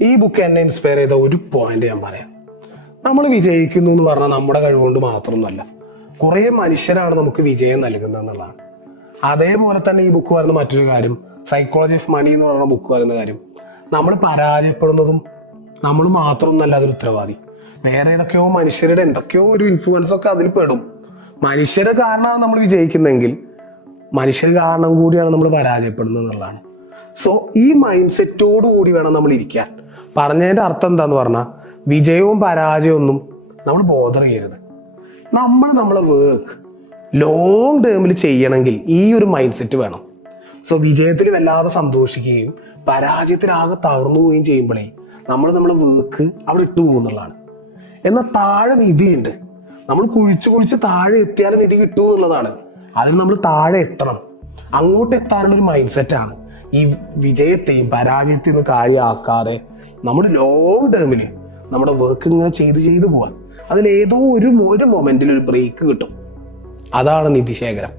ഈ ബുക്ക് എന്നെ ഇൻസ്പയർ ചെയ്ത ഒരു പോയിന്റ് ഞാൻ പറയാം. നമ്മൾ വിജയിക്കുന്നു എന്ന് പറഞ്ഞാൽ നമ്മുടെ കഴിവുകൊണ്ട് മാത്രമൊന്നുമല്ല കുറേ മനുഷ്യരാണ് നമുക്ക് വിജയം നൽകുന്നത് എന്നുള്ളതാണ്. അതേപോലെ തന്നെ ഈ ബുക്ക് പറയുന്ന മറ്റൊരു കാര്യം സൈക്കോളജി ഓഫ് മണി എന്ന് പറയുന്ന ബുക്ക് പറയുന്ന കാര്യം. നമ്മൾ പരാജയപ്പെടുന്നതും നമ്മൾ മാത്രമൊന്നല്ല അതിൽ ഉത്തരവാദി. വേറെ ഏതൊക്കെയോ മനുഷ്യരുടെ എന്തൊക്കെയോ ഒരു ഇൻഫ്ലുവൻസ് ഒക്കെ അതിൽ പെടും. മനുഷ്യരെ കാരണമാണ് നമ്മൾ വിജയിക്കുന്നതെങ്കിൽ മനുഷ്യർ കാരണം കൂടിയാണ് നമ്മൾ പരാജയപ്പെടുന്നത് എന്നുള്ളതാണ്. സോ ഈ മൈൻഡ് സെറ്റോട് കൂടി വേണം നമ്മൾ ഇരിക്കാൻ. പറഞ്ഞതിന്റെ അർത്ഥം എന്താന്ന് പറഞ്ഞാൽ വിജയവും പരാജയവും ഒന്നും നമ്മൾ ബോധർ ചെയ്യരുത് നമ്മൾ നമ്മളെ വർക്ക് ലോങ് ടേമിൽ ചെയ്യണമെങ്കിൽ ഈ ഒരു മൈൻഡ് സെറ്റ് വേണം. സോ വിജയത്തിൽ വല്ലാതെ സന്തോഷിക്കുകയും പരാജയത്തിലാകെ തകർന്നു പോവുകയും ചെയ്യുമ്പോഴേ നമ്മൾ നമ്മളെ വർക്ക് അവിടെ ഇട്ടു പോകുന്നുള്ളതാണ് എന്നാൽ താഴെ നിധിയുണ്ട്. നമ്മൾ കുഴിച്ച് കുഴിച്ച് താഴെ എത്തിയാലും നിധി കിട്ടൂ എന്നുള്ളതാണ്. അതിന് നമ്മൾ താഴെ എത്തണം. അങ്ങോട്ട് എത്താനുള്ള ഒരു മൈൻഡ് സെറ്റാണ് ഈ വിജയത്തെയും പരാജയത്തെയും കാര്യമാക്കാതെ നമ്മൾ ലോങ് ടേമിൽ നമ്മുടെ വർക്ക് ഇങ്ങനെ ചെയ്ത് ചെയ്ത് പോവാൻ. അതിൽ ഒരു ഒരു മൊമെന്റിൽ ഒരു ബ്രേക്ക് കിട്ടും. അതാണ് നിധിശേഖരം.